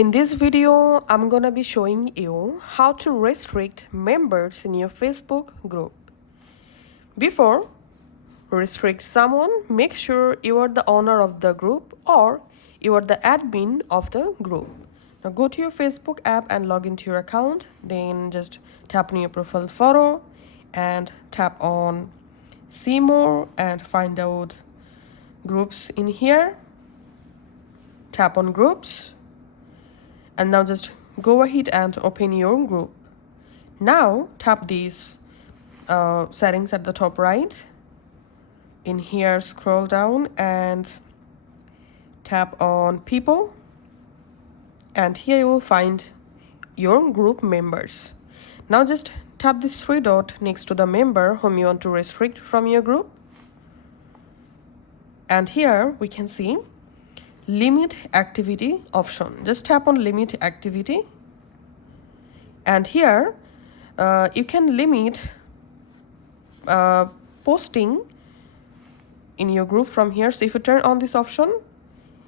In this video, I'm gonna be showing you how to restrict members in your Facebook group. Before restrict someone, make sure you are the owner of the group or you are the admin of the group. Now go to your Facebook app and log into your account. Then just tap on your profile photo and tap on see more and find out groups in here. Tap on groups. And now just go ahead and open your group. Now tap these settings at the top right. In here, scroll down and tap on people. And here you will find your group members. Now just tap this three dot next to the member whom you want to restrict from your group. And here we can see limit activity option. Just tap on limit activity. And here you can limit posting in your group from here. So if you turn on this option,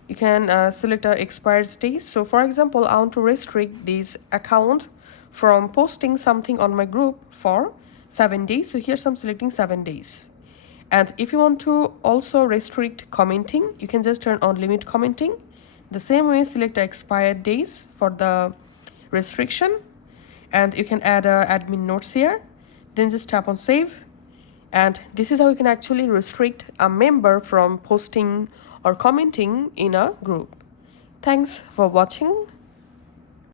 you can select expired days. So for example, I want to restrict this account from posting something on my group for 7 days. So here's I'm selecting 7 days. And if you want to also restrict commenting, you can just turn on limit commenting. The same way, select expired days for the restriction. And you can add admin notes here. Then just tap on save. And this is how you can actually restrict a member from posting or commenting in a group. Thanks for watching.